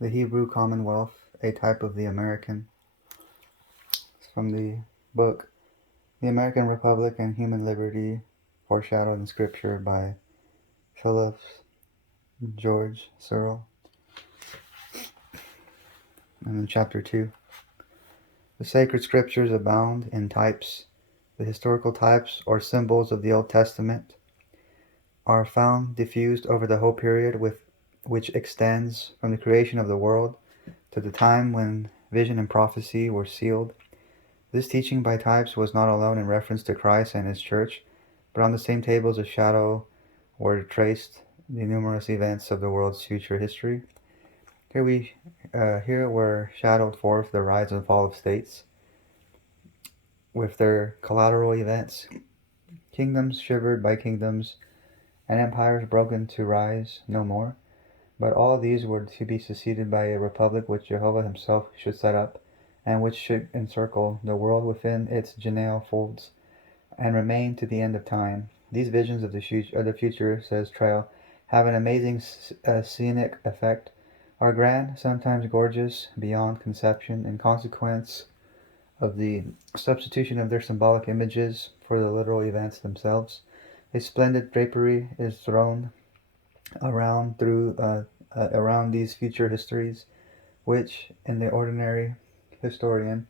The Hebrew Commonwealth, a type of the American. It's from the book The American Republic and Human Liberty, Foreshadowed in Scripture by Phillips George Searle. And then chapter 2. The sacred scriptures abound in types. The historical types or symbols of the Old Testament are found diffused over the whole period which extends from the creation of the world to the time when vision and prophecy were sealed. This teaching by types was not alone in reference to Christ and his church, but on the same tables of shadow were traced the numerous events of the world's future history. Here were shadowed forth the rise and fall of states, with their collateral events, kingdoms shivered by kingdoms, and empires broken to rise no more. But all these were to be succeeded by a republic which Jehovah himself should set up, and which should encircle the world within its genial folds, and remain to the end of time. These visions of the future, says Trail, have an amazing scenic effect, are grand, sometimes gorgeous beyond conception, in consequence of the substitution of their symbolic images for the literal events themselves. A splendid drapery is thrown around these future histories, which, in the ordinary historian,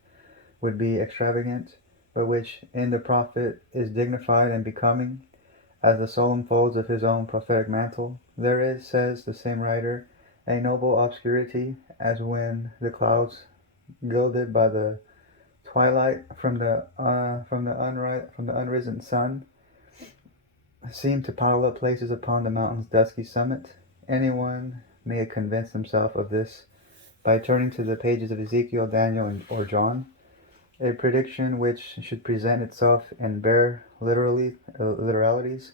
would be extravagant, but which, in the prophet, is dignified and becoming, as the solemn folds of his own prophetic mantle. There is, says the same writer, a noble obscurity, as when the clouds, gilded by the twilight from the unrisen sun, seem to pile up places upon the mountain's dusky summit. Anyone may convince himself of this by turning to the pages of Ezekiel, Daniel, or John. A prediction which should present itself in bare literalities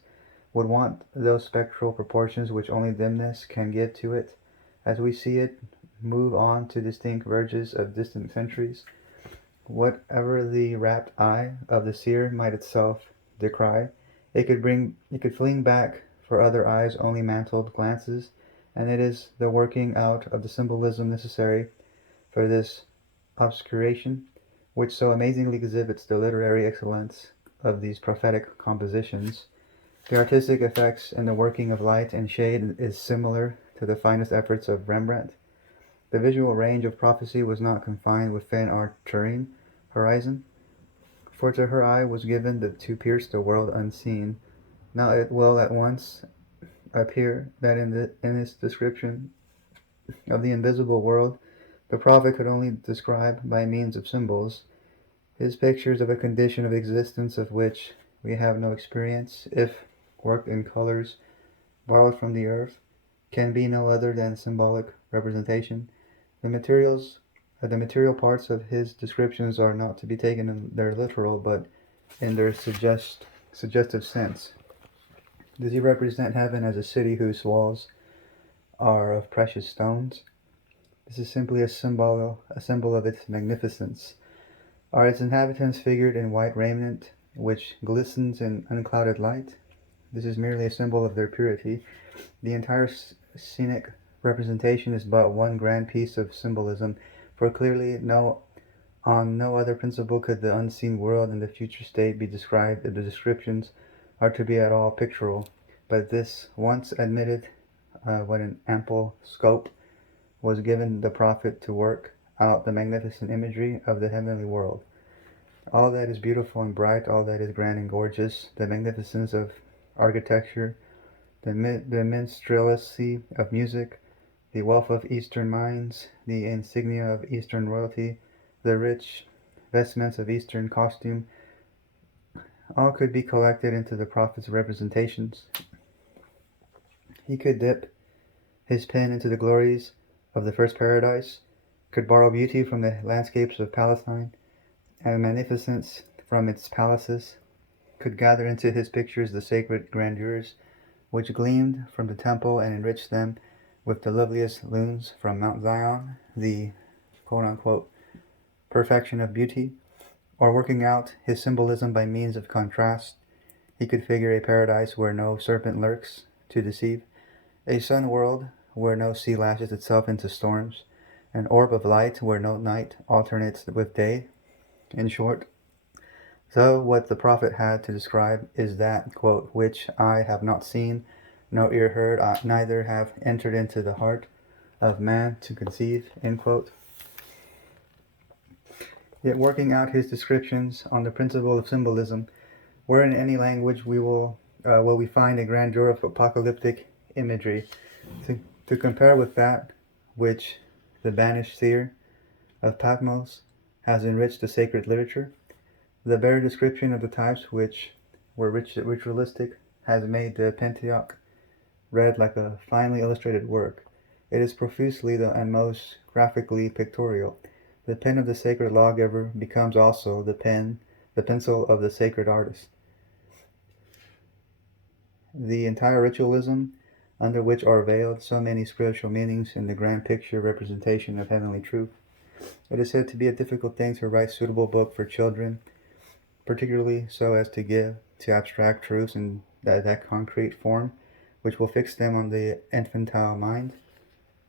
would want those spectral proportions which only dimness can give to it, as we see it move on to distinct verges of distant centuries. Whatever the rapt eye of the seer might itself descry, it could fling back for other eyes only mantled glances, and it is the working out of the symbolism necessary for this obscuration which so amazingly exhibits the literary excellence of these prophetic compositions. The artistic effects and the working of light and shade is similar to the finest efforts of Rembrandt. The visual range of prophecy was not confined within our terrene horizon, for to her eye was given to pierce the world unseen. Now it will at once appear that in this description of the invisible world, the prophet could only describe by means of symbols. His pictures of a condition of existence of which we have no experience, if worked in colors borrowed from the earth, can be no other than symbolic representation. The material parts of his descriptions are not to be taken in their literal, but in their suggestive sense. Does he represent heaven as a city whose walls are of precious stones? This is simply a symbol of its magnificence. Are its inhabitants figured in white raiment, which glistens in unclouded light? This is merely a symbol of their purity. The entire scenic representation is but one grand piece of symbolism, for clearly on no other principle could the unseen world and the future state be described if the descriptions are to be at all pictorial. But this once admitted, what an ample scope was given the prophet to work out the magnificent imagery of the heavenly world. All that is beautiful and bright, all that is grand and gorgeous, the magnificence of architecture, the minstrelsy of music, the wealth of Eastern minds, the insignia of Eastern royalty, the rich vestments of Eastern costume, all could be collected into the prophet's representations. He could dip his pen into the glories of the first paradise, could borrow beauty from the landscapes of Palestine, and magnificence from its palaces, could gather into his pictures the sacred grandeurs which gleamed from the temple and enrich them with the loveliest lunes from Mount Zion, the quote-unquote perfection of beauty, or working out his symbolism by means of contrast, he could figure a paradise where no serpent lurks to deceive, a sun world where no sea lashes itself into storms, an orb of light where no night alternates with day. In short, so what the prophet had to describe is that, quote, which eye have not seen, no ear heard, neither have entered into the heart of man to conceive, end quote. Yet working out his descriptions on the principle of symbolism, where in any language will we find a grandeur of apocalyptic imagery to compare with that which the banished seer of Patmos has enriched the sacred literature. The bare description of the types which were ritualistic has made the Pentateuch read like a finely illustrated work. It is profusely and most graphically pictorial. The pen of the sacred lawgiver becomes also the pencil of the sacred artist. The entire ritualism under which are veiled so many spiritual meanings in the grand picture representation of heavenly truth. It is said to be a difficult thing to write suitable book for children, particularly so as to give to abstract truths in that concrete form which will fix them on the infantile mind.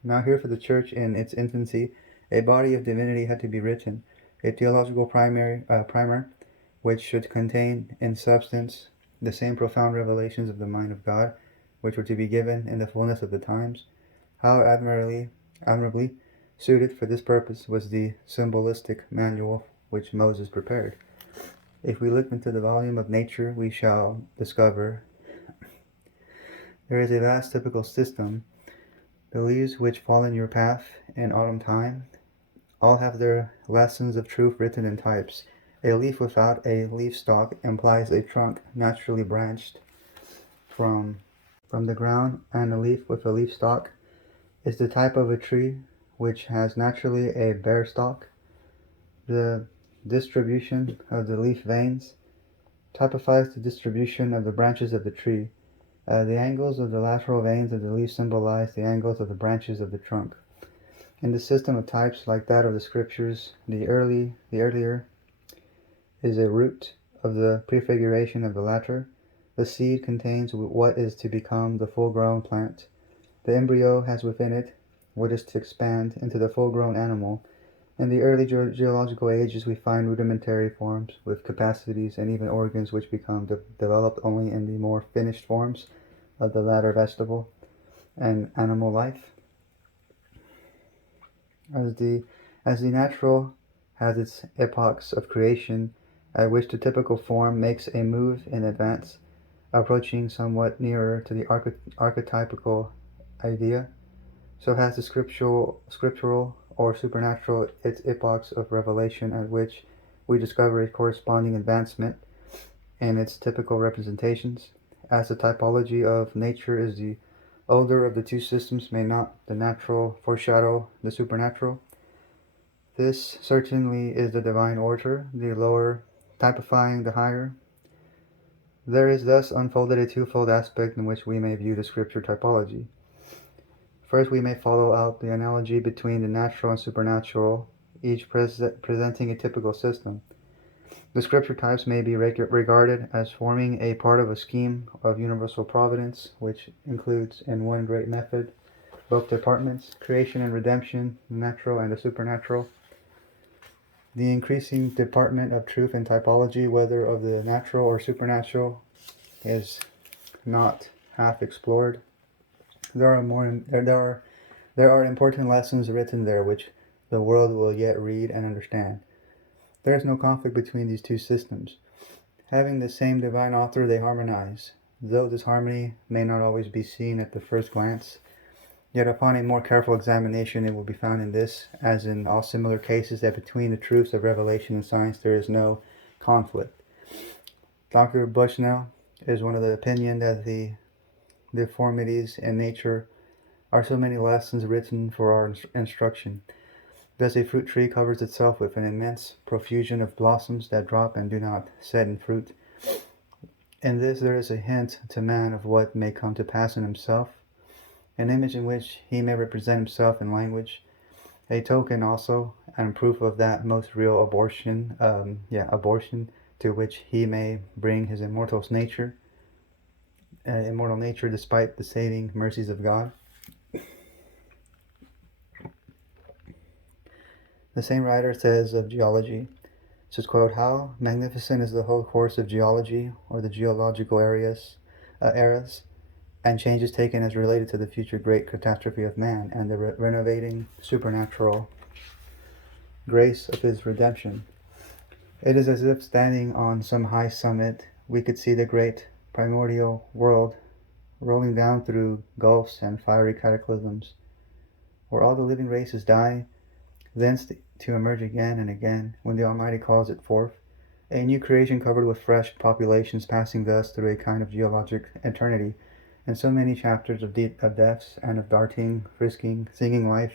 Now here for the church in its infancy, a body of divinity had to be written, a theological primer, which should contain in substance the same profound revelations of the mind of God, which were to be given in the fullness of the times. How admirably suited for this purpose was the symbolistic manual which Moses prepared. If we look into the volume of nature, we shall discover there is a vast typical system. The leaves which fall in your path in autumn time all have their lessons of truth written in types. A leaf without a leaf stalk implies a trunk naturally branched from the ground, and a leaf with a leaf stalk is the type of a tree which has naturally a bare stalk. The distribution of the leaf veins typifies the distribution of the branches of the tree. The angles of the lateral veins of the leaf symbolize the angles of the branches of the trunk. In the system of types like that of the scriptures, the earlier is a root of the prefiguration of the latter. The seed contains what is to become the full-grown plant. The embryo has within it what is to expand into the full-grown animal. In the early geological ages, we find rudimentary forms with capacities and even organs which become developed only in the more finished forms of the latter vegetable and animal life. As the natural has its epochs of creation at which the typical form makes a move in advance, approaching somewhat nearer to the archetypical idea, so has the scriptural or supernatural its epochs of revelation at which we discover a corresponding advancement in its typical representations. As the typology of nature is the older of the two systems, may not the natural foreshadow the supernatural? This certainly is the divine order, the lower typifying the higher. There is thus unfolded a twofold aspect in which we may view the scripture typology. First, we may follow out the analogy between the natural and supernatural, each presenting a typical system. The scripture types may be regarded as forming a part of a scheme of universal providence, which includes in one great method both departments, creation and redemption, the natural and the supernatural. The increasing department of truth and typology, whether of the natural or supernatural, is not half explored. There are important lessons written there which the world will yet read and understand. There is no conflict between these two systems. Having the same divine author, they harmonize. Though this harmony may not always be seen at the first glance, yet upon a more careful examination it will be found in this, as in all similar cases, that between the truths of revelation and science there is no conflict. Dr. Bushnell is one of the opinion that the deformities in nature are so many lessons written for our instruction. Thus a fruit tree covers itself with an immense profusion of blossoms that drop and do not set in fruit. In this there is a hint to man of what may come to pass in himself, an image in which he may represent himself in language, a token also and proof of that most real abortion to which he may bring his immortal nature despite the saving mercies of God. The same writer says of geology, says, quote, "How magnificent is the whole course of geology, or the geological eras, and changes taken as related to the future great catastrophe of man, and the renovating supernatural grace of his redemption. It is as if standing on some high summit, we could see the great primordial world rolling down through gulfs and fiery cataclysms, where all the living races die, thence to emerge again and again, when the Almighty calls it forth, a new creation covered with fresh populations, passing thus through a kind of geologic eternity, and so many chapters of deaths and of darting, frisking, singing life,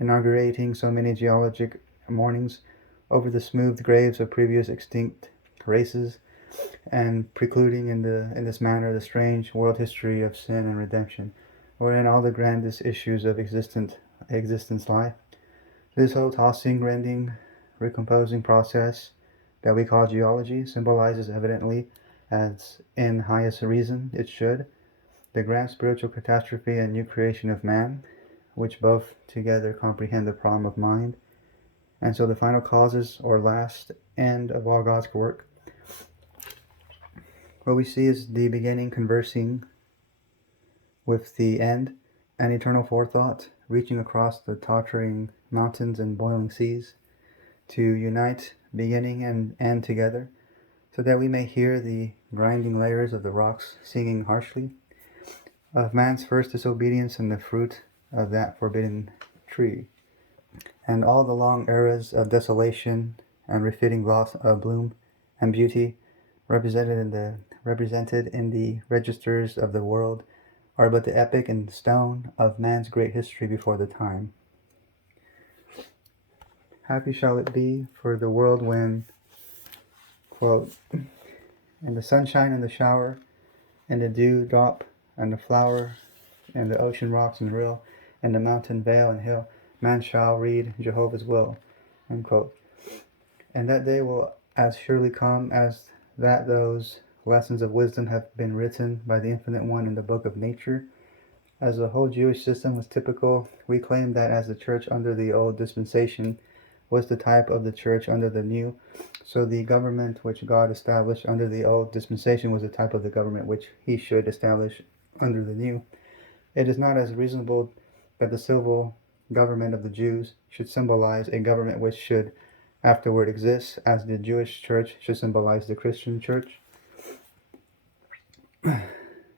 inaugurating so many geologic mornings over the smoothed graves of previous extinct races, and precluding in this manner the strange world history of sin and redemption, wherein all the grandest issues of existence lie. This whole tossing, rending, recomposing process that we call geology symbolizes evidently, as in highest reason it should, the grand spiritual catastrophe and new creation of man, which both together comprehend the problem of mind, and so the final causes or last end of all God's work. What we see is the beginning conversing with the end, an eternal forethought reaching across the tottering mountains and boiling seas to unite beginning and end together, so that we may hear the grinding layers of the rocks singing harshly of man's first disobedience and the fruit of that forbidden tree, and all the long eras of desolation and refitting loss of bloom and beauty represented in the registers of the world are but the epic in stone of man's great history before the time. Happy shall it be for the world when, quote, "in the sunshine and the shower, and the dew drop and the flower, and the ocean rocks and rill, and the mountain vale and hill, man shall read Jehovah's will," unquote. And that day will as surely come as that those lessons of wisdom have been written by the Infinite One in the book of nature. As the whole Jewish system was typical, we claim that as the church under the old dispensation was the type of the church under the new, so the government which God established under the old dispensation was the type of the government which he should establish under the new. It is not as reasonable that the civil government of the Jews should symbolize a government which should afterward exist, as the Jewish church should symbolize the Christian church.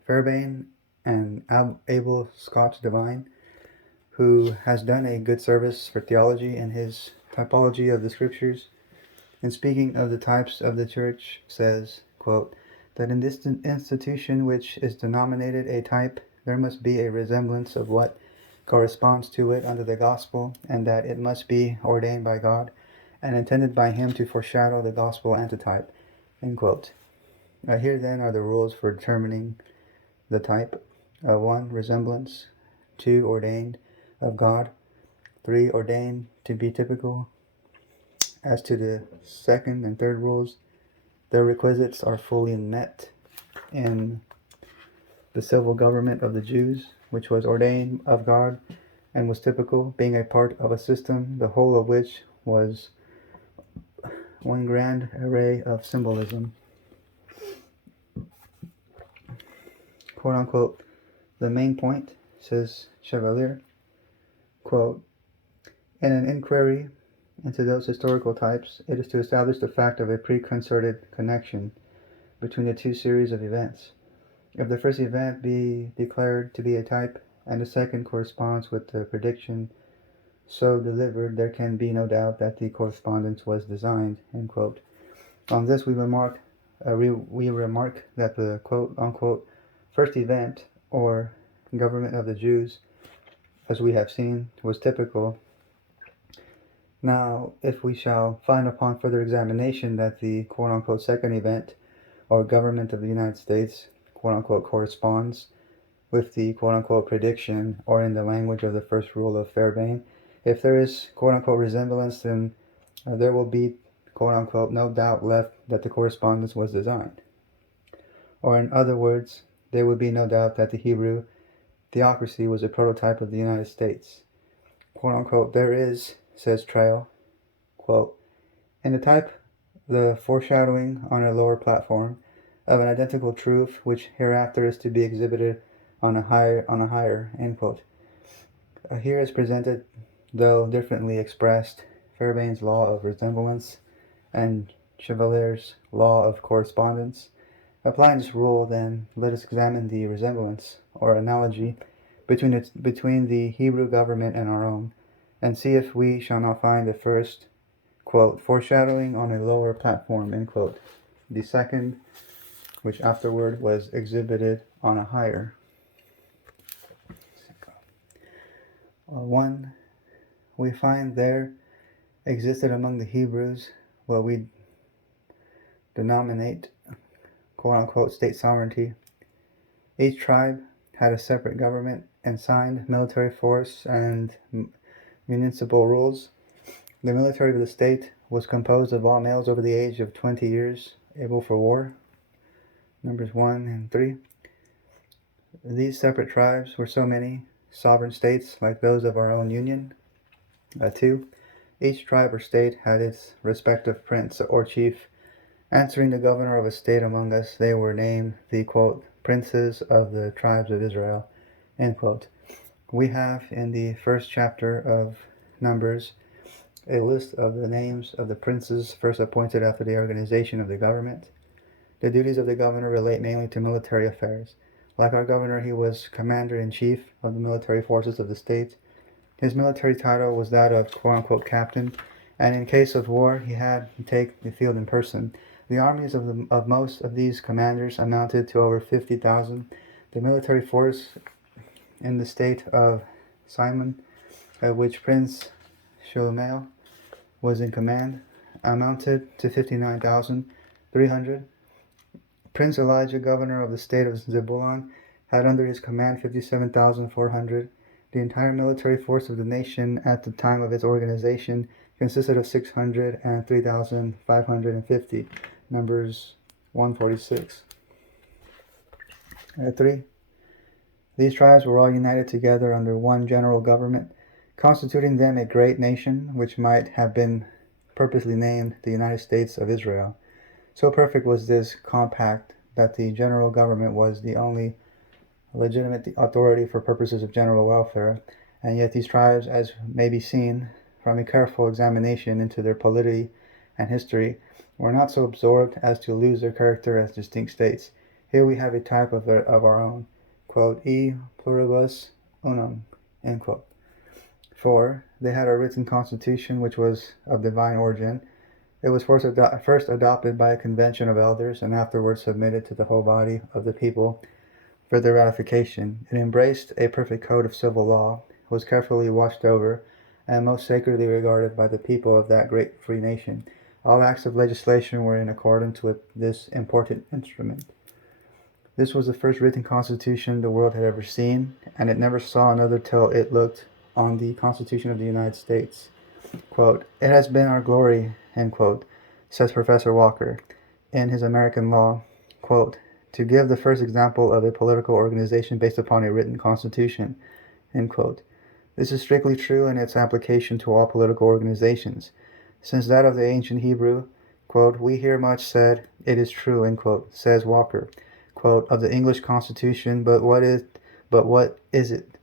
Fairbairn, an able Scotch divine, who has done a good service for theology in his typology of the scriptures, in speaking of the types of the church, says, quote, "that in this institution which is denominated a type, there must be a resemblance of what corresponds to it under the gospel, and that it must be ordained by God, and intended by him to foreshadow the gospel antitype," end quote. Here then are the rules for determining the type. 1. Resemblance. 2. Ordained of God. 3. Ordained to be typical. As to the second and third rules, their requisites are fully met in the civil government of the Jews, which was ordained of God and was typical, being a part of a system, the whole of which was one grand array of symbolism. Quote unquote, "the main point," says Chevalier, quote, "in an inquiry into those historical types, it is to establish the fact of a preconcerted connection between the two series of events. If the first event be declared to be a type, and the second corresponds with the prediction so delivered, there can be no doubt that the correspondence was designed," end quote. On this we remark that the quote unquote first event, or government of the Jews, as we have seen, was typical. Now, if we shall find upon further examination that the quote unquote second event, or government of the United States, quote unquote corresponds with the quote unquote prediction, or in the language of the first rule of Fairbairn, if there is quote unquote resemblance, then there will be quote unquote no doubt left that the correspondence was designed. Or in other words, there would be no doubt that the Hebrew theocracy was a prototype of the United States. Quote unquote, "there is," says Searle, Quote, in the type, the foreshadowing on a lower platform of an identical truth which hereafter is to be exhibited on a higher, end quote. Here is presented, though differently expressed, Fairbairn's law of resemblance and Chevalier's law of correspondence. Applying this rule, then, let us examine the resemblance, or analogy, between the Hebrew government and our own, and see if we shall not find the first, quote, foreshadowing on a lower platform, end quote, the second, which afterward was exhibited on a higher. 1. We find there existed among the Hebrews what we denominate, quote-unquote, state sovereignty. Each tribe had a separate government and signed military force and municipal rules. The military of the state was composed of all males over the age of 20 years, able for war. Numbers 1 and 3. These separate tribes were so many sovereign states like those of our own union. 2. Each tribe or state had its respective prince or chief. Answering the governor of a state among us, they were named the, quote, princes of the tribes of Israel, end quote. We have in the first chapter of Numbers a list of the names of the princes first appointed after the organization of the government. The duties of the governor relate mainly to military affairs. Like our governor, he was commander-in-chief of the military forces of the state. His military title was that of quote-unquote captain, and in case of war, he had to take the field in person. The armies of most of these commanders amounted to over 50,000. The military force in the state of Simon, which Prince Shlomo was in command, amounted to 59,300. Prince Elijah, governor of the state of Zebulun, had under his command 57,400. The entire military force of the nation at the time of its organization consisted of 603,550. Numbers 146. 3. These tribes were all united together under one general government, constituting them a great nation, which might have been purposely named the United States of Israel. So perfect was this compact that the general government was the only legitimate authority for purposes of general welfare, and yet these tribes, as may be seen from a careful examination into their polity and history, were not so absorbed as to lose their character as distinct states. Here we have a type of our own, quote, e pluribus unum, end quote. 4. They had a written constitution which was of divine origin. It was first adopted by a convention of elders and afterwards submitted to the whole body of the people for their ratification. It embraced a perfect code of civil law, was carefully watched over, and most sacredly regarded by the people of that great free nation. All acts of legislation were in accordance with this important instrument. This was the first written constitution the world had ever seen, and it never saw another till it looked on the Constitution of the United States. Quote, it has been our glory, end quote, says Professor Walker in his American Law, quote, to give the first example of a political organization based upon a written constitution, end quote. This is strictly true in its application to all political organizations. Since that of the ancient Hebrew, quote, we hear much said, it is true, end quote, says Walker, quote, of the English Constitution, but what is it?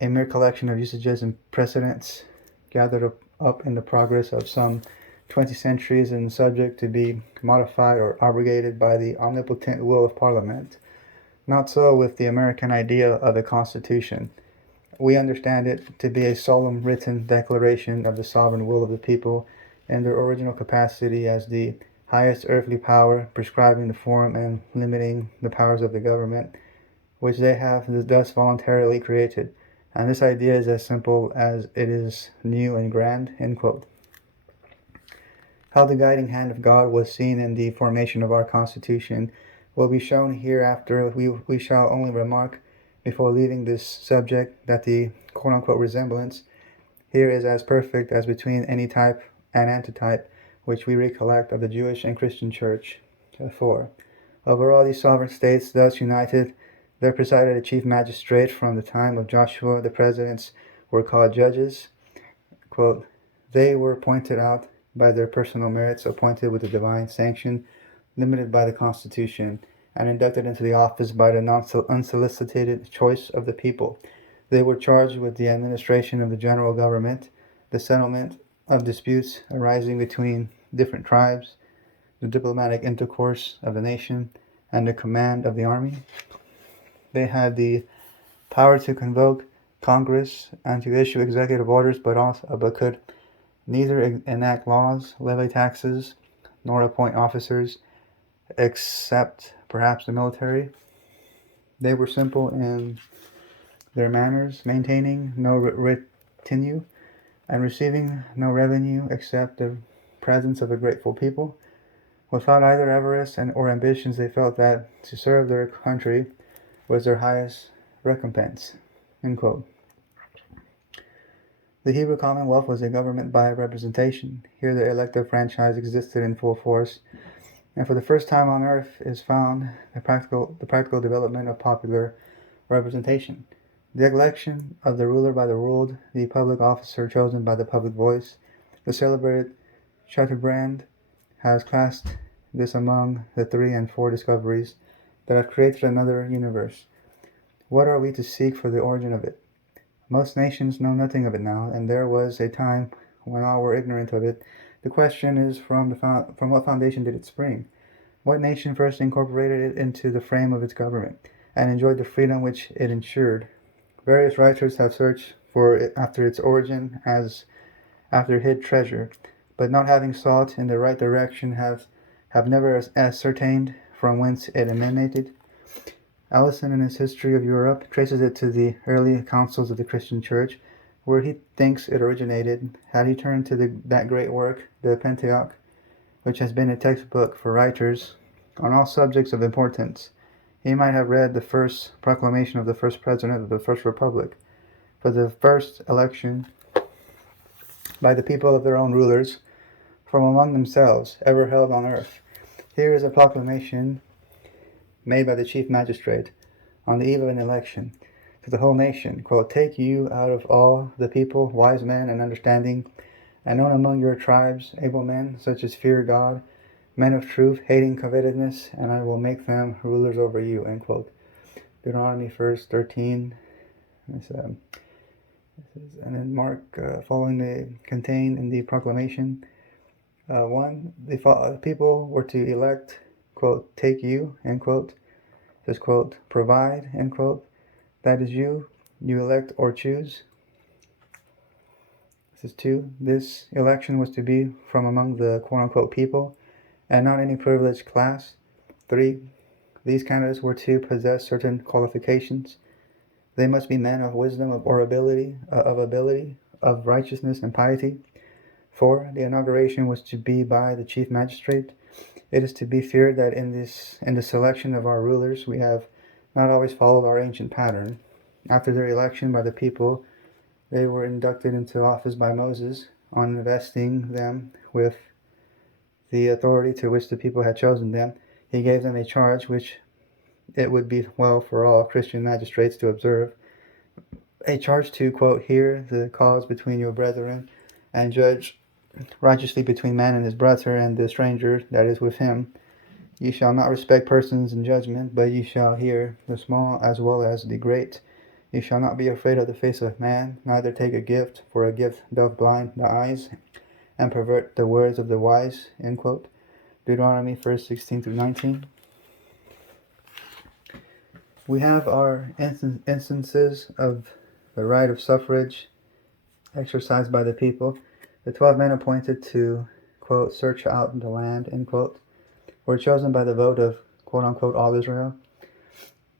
A mere collection of usages and precedents gathered up in the progress of some 20 centuries and subject to be modified or abrogated by the omnipotent will of Parliament. Not so with the American idea of a constitution. We understand it to be a solemn written declaration of the sovereign will of the people in their original capacity as the highest earthly power, prescribing the form and limiting the powers of the government, which they have thus voluntarily created. And this idea is as simple as it is new and grand, end quote. How the guiding hand of God was seen in the formation of our Constitution will be shown hereafter. We shall only remark, before leaving this subject, that the quote-unquote resemblance here is as perfect as between any type and antitype which we recollect of the Jewish and Christian Church. 4. Over all these sovereign states thus united, there presided a chief magistrate. From the time of Joshua, the presidents were called judges. Quote, they were pointed out by their personal merits, appointed with the divine sanction, limited by the Constitution, and inducted into the office by the unsolicited choice of the people. They were charged with the administration of the general government, the settlement of disputes arising between different tribes, the diplomatic intercourse of the nation, and the command of the army. They had the power to convoke Congress and to issue executive orders, but could neither enact laws, levy taxes, nor appoint officers, except perhaps the military. They were simple in their manners, maintaining no retinue and receiving no revenue except the presence of a grateful people. Without either avarice or ambitions, they felt that to serve their country was their highest recompense. End quote. The Hebrew Commonwealth was a government by representation. Here the elective franchise existed in full force, and for the first time on earth is found the practical development of popular representation. The election of the ruler by the ruled, the public officer chosen by the public voice. The celebrated Chateaubriand has classed this among the 3 and 4 discoveries that have created another universe. What are we to seek for the origin of it? Most nations know nothing of it now, and there was a time when all were ignorant of it. The question is, from what foundation did it spring? What nation first incorporated it into the frame of its government, and enjoyed the freedom which it ensured? Various writers have searched for it after its origin as after hid treasure, but not having sought in the right direction have never ascertained from whence it emanated. Allison, in his History of Europe, traces it to the early councils of the Christian Church, where he thinks it originated. Had he turned to that great work, the Pentateuch, which has been a textbook for writers on all subjects of importance, he might have read the first proclamation of the first president of the First Republic, for the first election by the people of their own rulers, from among themselves, ever held on earth. Here is a proclamation made by the chief magistrate on the eve of an election to the whole nation. Quote, "Take you out of all the people wise men and understanding, and known among your tribes able men, such as fear God, men of truth, hating covetousness, and I will make them rulers over you." End quote. Deuteronomy 1:13. And then Mark, following the contained in the proclamation. 1. The people were to elect, quote, "take you," end quote. Says, quote, "provide," end quote. That is you elect or choose. This is 2. This election was to be from among the quote unquote people and not any privileged class. 3. These candidates were to possess certain qualifications. They must be men of wisdom, of ability, of righteousness and piety. 4. The inauguration was to be by the chief magistrate. It is to be feared that in the selection of our rulers we have not always followed our ancient pattern. After their election by the people, they were inducted into office by Moses. On investing them with the authority to which the people had chosen them, he gave them a charge which it would be well for all Christian magistrates to observe. A charge to, quote, "hear the cause between your brethren, and judge righteously between man and his brother and the stranger that is with him. You shall not respect persons in judgment, but you shall hear the small as well as the great. You shall not be afraid of the face of man, neither take a gift, for a gift doth blind the eyes, and pervert the words of the wise." End quote. Deuteronomy 1:16-19. We have our instances of the right of suffrage exercised by the people. The 12 men appointed to, quote, "search out the land," end quote, were chosen by the vote of, quote unquote, all Israel.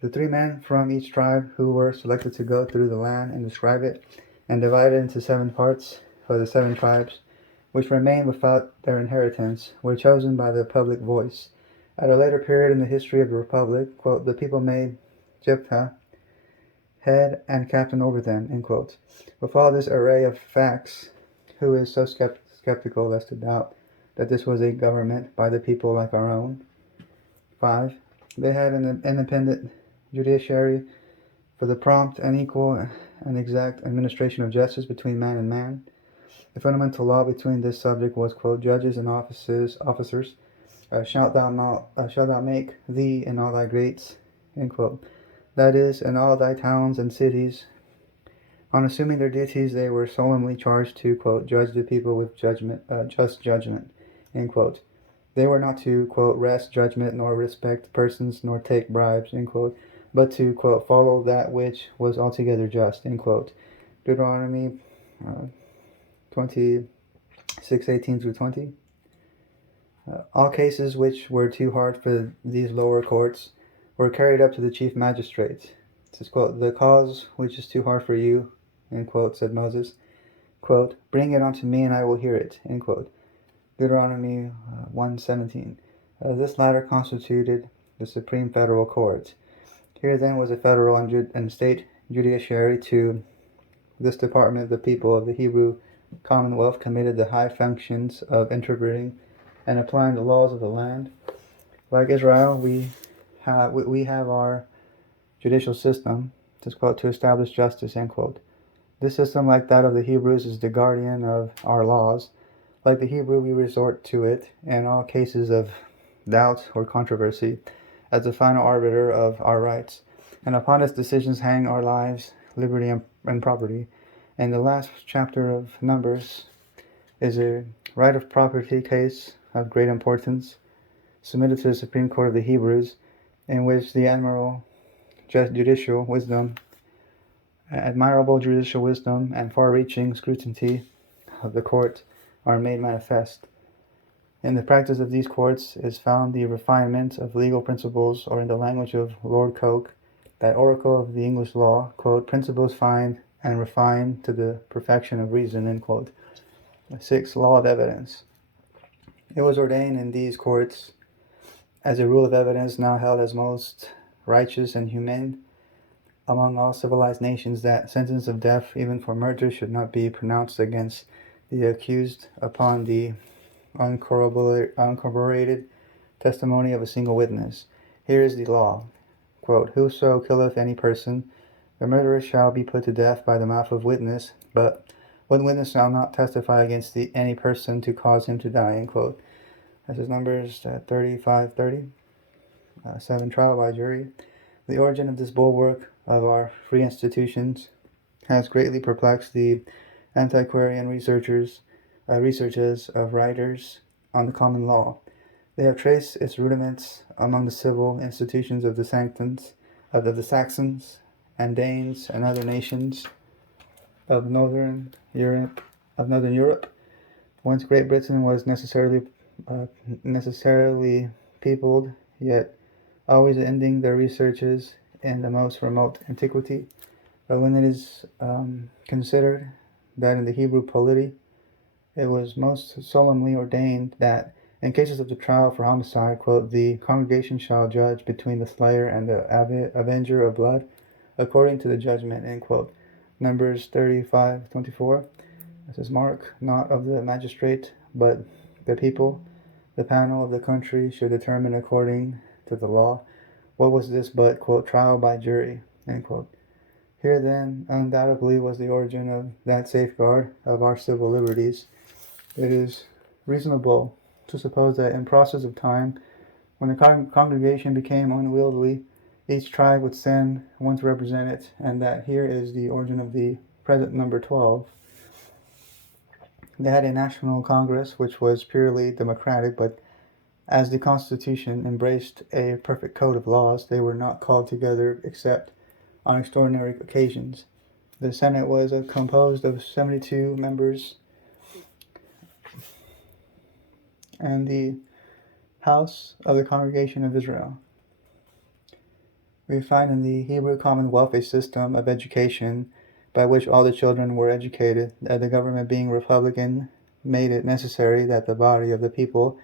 The 3 men from each tribe who were selected to go through the land and describe it, and divide it into 7 parts for the 7 tribes, which remained without their inheritance, were chosen by the public voice. At a later period in the history of the Republic, quote, "the people made Jephthah head and captain over them," end quote. With all this array of facts, who is so skeptical as to doubt that this was a government by the people like our own? 5. They had an independent judiciary for the prompt and equal and exact administration of justice between man and man. The fundamental law between this subject was, quote, judges and officers, shalt thou make thee in all thy gates, end quote. That is, in all thy towns and cities. On assuming their duties, they were solemnly charged to, quote, judge the people with just judgment, end quote. They were not to, quote, wrest judgment, nor respect persons, nor take bribes, end quote, but to, quote, follow that which was altogether just, end quote. Deuteronomy 26:18-20. All cases which were too hard for these lower courts were carried up to the chief magistrate. It says, quote, the cause which is too hard for you, end quote, said Moses, quote, bring it unto me and I will hear it, end quote. Deuteronomy 1:17. This latter constituted the Supreme Federal Court. Here then was a federal and state judiciary. To this department the people of the Hebrew Commonwealth committed the high functions of interpreting and applying the laws of the land. Like Israel, we have our judicial system, to establish justice, end quote. This system, like that of the Hebrews, is the guardian of our laws. Like the Hebrew, we resort to it in all cases of doubt or controversy as the final arbiter of our rights, and upon its decisions hang our lives, liberty, and property. And the last chapter of Numbers is a right of property case of great importance, submitted to the Supreme Court of the Hebrews, in which the admirable judicial wisdom and far-reaching scrutiny of the court are made manifest. In the practice of these courts is found the refinement of legal principles, or in the language of Lord Coke, that oracle of the English law, quote, principles fine and refine to the perfection of reason, end quote. 6. Law of evidence. It was ordained in these courts as a rule of evidence now held as most righteous and humane among all civilized nations, that sentence of death, even for murder, should not be pronounced against the accused upon the uncorroborated testimony of a single witness. Here is the law, quote, whoso killeth any person, the murderer shall be put to death by the mouth of witness, but one witness shall not testify against any person to cause him to die, end quote. This is Numbers 35:30. 7. Trial by jury. The origin of this bulwark of our free institutions has greatly perplexed the antiquarian researches of writers on the common law. They have traced its rudiments among the civil institutions of the Saxons and Danes and other nations of Northern Europe. Once Great Britain was necessarily peopled, yet always ending their researches in the most remote antiquity. But when it is considered that in the Hebrew polity it was most solemnly ordained that in cases of the trial for homicide, quote, the congregation shall judge between the slayer and the avenger of blood according to the judgment, end quote. Numbers 35:24. This is mark not of the magistrate, but the people. The panel of the country should determine according to the law. What was this but, quote, trial by jury, end quote. Here then undoubtedly was the origin of that safeguard of our civil liberties. It is reasonable to suppose that in process of time, when the congregation became unwieldy, each tribe would send one to represent it, and that here is the origin of the present number 12. They had a national congress which was purely democratic, but as the Constitution embraced a perfect code of laws, they were not called together except on extraordinary occasions. The Senate was composed of 72 members, and the House of the Congregation of Israel. We find in the Hebrew Commonwealth a system of education by which all the children were educated. The government, being republican, made it necessary that the body of the people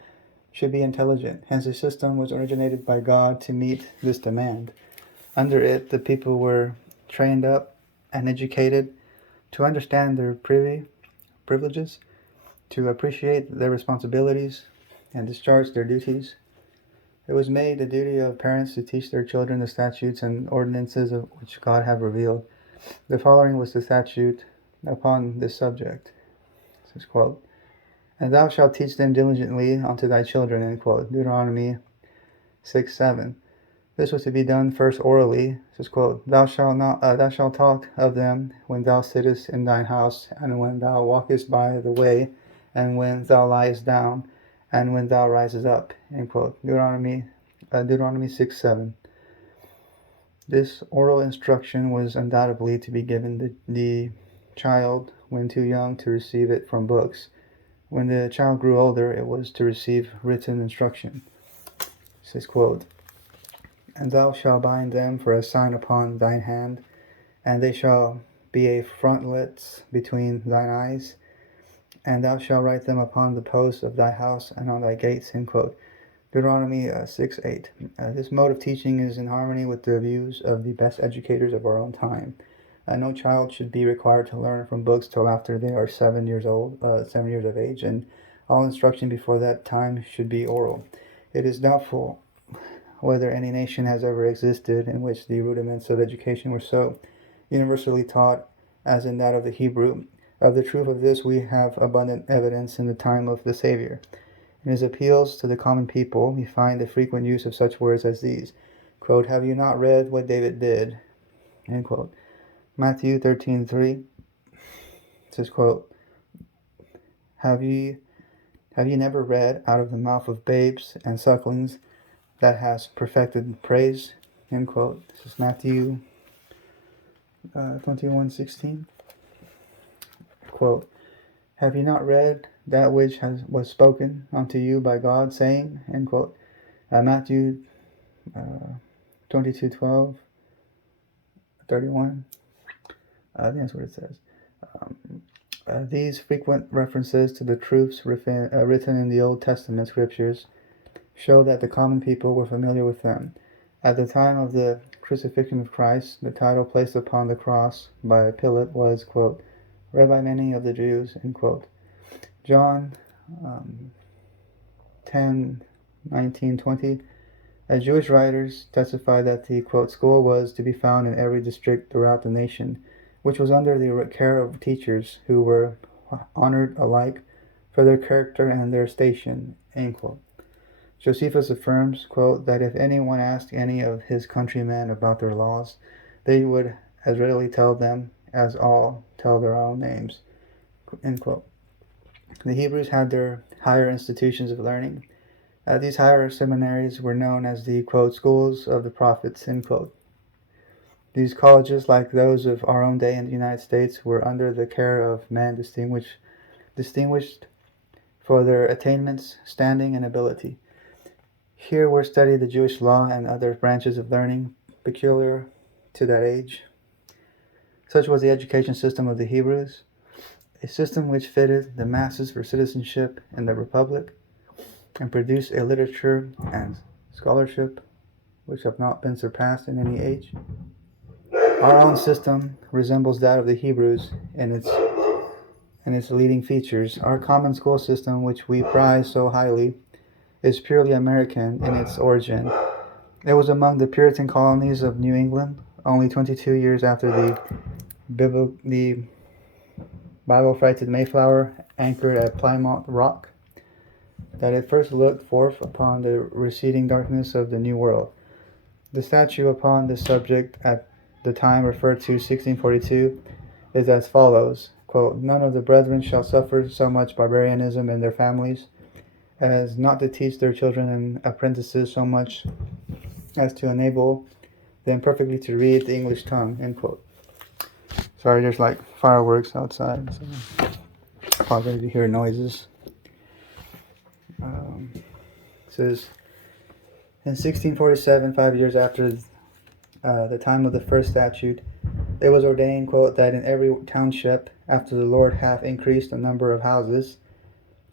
should be intelligent. Hence, the system was originated by God to meet this demand. Under it, the people were trained up and educated to understand their privileges, to appreciate their responsibilities, and discharge their duties. It was made the duty of parents to teach their children the statutes and ordinances of which God had revealed. The following was the statute upon this subject. This is quote. And thou shalt teach them diligently unto thy children, end quote. Deuteronomy 6:7. This was to be done first orally. This is quote. Thou shalt talk of them when thou sittest in thine house, and when thou walkest by the way, and when thou liest down, and when thou risest up, end quote. Deuteronomy 6:7. This oral instruction was undoubtedly to be given the child when too young to receive it from books. When the child grew older, it was to receive written instruction. This is quote. And thou shalt bind them for a sign upon thine hand, and they shall be a frontlet between thine eyes, and thou shalt write them upon the posts of thy house and on thy gates, end quote. Deuteronomy 6:8. This mode of teaching is in harmony with the views of the best educators of our own time. No child should be required to learn from books till after they are 7 years of age, and all instruction before that time should be oral. It is doubtful whether any nation has ever existed in which the rudiments of education were so universally taught as in that of the Hebrew. Of the truth of this we have abundant evidence in the time of the Savior. In his appeals to the common people, we find the frequent use of such words as these. Quote, have you not read what David did? End quote. Matthew 13:3 says, quote, have ye never read out of the mouth of babes and sucklings that has perfected praise? End quote. This is Matthew 21:16. Quote, have ye not read that which was spoken unto you by God, saying, end quote. Matthew 22:12, 31. I think that's what it says. These frequent references to the truths written in the Old Testament scriptures show that the common people were familiar with them. At the time of the crucifixion of Christ, the title placed upon the cross by Pilate was, quote, read by many of the Jews, end quote. John 10:19-20. Jewish writers testify that the, quote, school was to be found in every district throughout the nation, which was under the care of teachers who were honored alike for their character and their station, end quote. Josephus affirms, quote, that if anyone asked any of his countrymen about their laws, they would as readily tell them as all tell their own names, end quote. The Hebrews had their higher institutions of learning. These higher seminaries were known as the, quote, schools of the prophets, end quote. These colleges, like those of our own day in the United States, were under the care of men distinguished for their attainments, standing, and ability. Here were studied the Jewish law and other branches of learning peculiar to that age. Such was the education system of the Hebrews, a system which fitted the masses for citizenship in the Republic and produced a literature and scholarship which have not been surpassed in any age. Our own system resembles that of the Hebrews in its leading features. Our common school system, which we prize so highly, is purely American in its origin. It was among the Puritan colonies of New England, only 22 years after the Bible-freighted Mayflower anchored at Plymouth Rock, that it first looked forth upon the receding darkness of the New World. The statute upon this subject at the time referred to, 1642, is as follows, quote, none of the brethren shall suffer so much barbarianism in their families as not to teach their children and apprentices so much as to enable them perfectly to read the English tongue, end quote. Sorry, there's like fireworks outside, so probably if you hear noises. It says, in 1647, 5 years after the time of the first statute, it was ordained, quote, that in every township, after the Lord hath increased the number of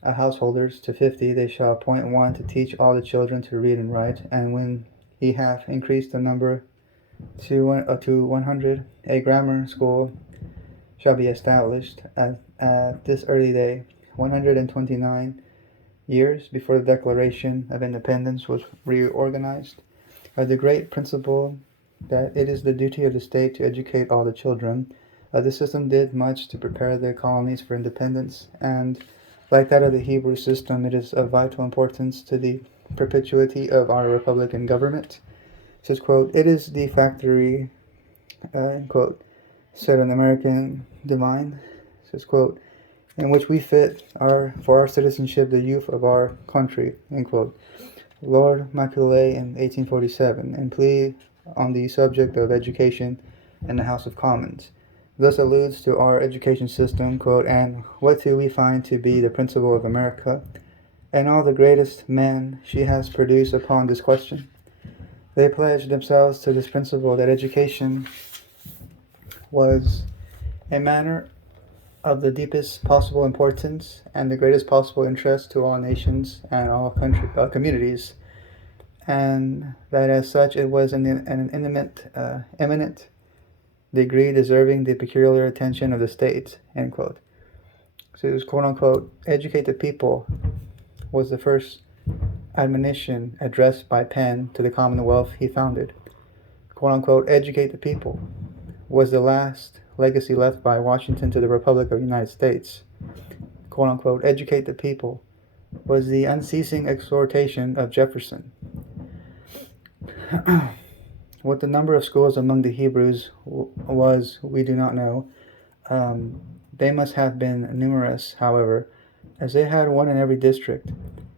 householders to 50, they shall appoint one to teach all the children to read and write, and when he hath increased the number to 100, a grammar school shall be established. At this early day, 129 years before the Declaration of Independence was reorganized, the great principle that it is the duty of the state to educate all the children The system did much to prepare the colonies for independence, and like that of the Hebrew system, it is of vital importance to the perpetuity of our republican government. It says, quote, "It is the factory," quote, said an American divine. It says, quote, "in which we fit for our citizenship the youth of our country," end quote. Lord Macaulay in 1847, and plea on the subject of education in the House of Commons. Thus alludes to our education system, quote, "and what do we find to be the principle of America, and all the greatest men she has produced upon this question? They pledged themselves to this principle that education was a matter of the deepest possible importance and the greatest possible interest to all nations and all communities, and that as such it was an eminent degree deserving the peculiar attention of the state," end quote. So it was, quote unquote, "educate the people" was the first admonition addressed by Penn to the Commonwealth he founded. Quote unquote, "educate the people" was the last legacy left by Washington to the Republic of the United States. Quote unquote, "educate the people" was the unceasing exhortation of Jefferson. What the number of schools among the Hebrews was, we do not know. They must have been numerous, however, as they had one in every district.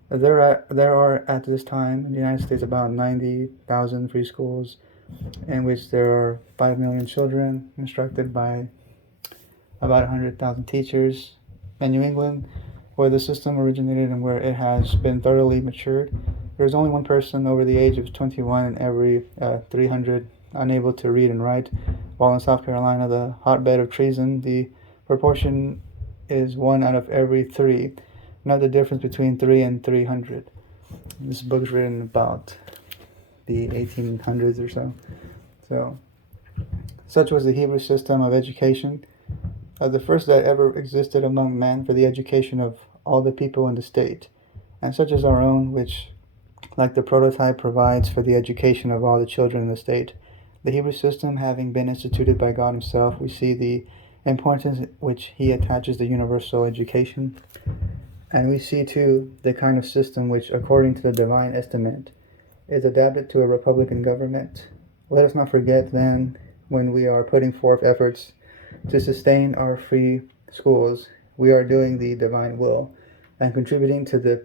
There are at this time in the United States about 90,000 free schools, in which there are 5 million children instructed by about 100,000 teachers. In New England, where the system originated and where it has been thoroughly matured, there is only one person over the age of 21 in every 300 unable to read and write, while in South Carolina, the hotbed of treason, the proportion is 1 out of every 3. Note the difference between 3 and 300. This book is written about the 1800s or so. So, such was the Hebrew system of education, the first that ever existed among men for the education of all the people in the state, and such is our own, which, like the prototype, provides for the education of all the children in the state. The Hebrew system having been instituted by God himself, we see the importance which he attaches to universal education, and we see too the kind of system which, according to the divine estimate, is adapted to a republican government. Let us not forget, then, when we are putting forth efforts to sustain our free schools, we are doing the divine will and contributing to the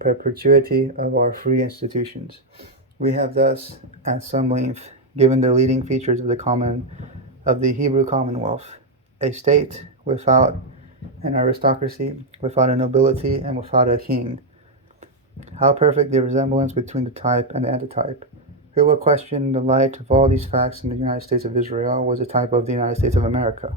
perpetuity of our free institutions. We have thus, at some length, given the leading features of the Hebrew Commonwealth, a state without an aristocracy, without a nobility, and without a king. How perfect the resemblance between the type and the antitype! Who will question the light of all these facts in the United States of Israel was a type of the United States of America?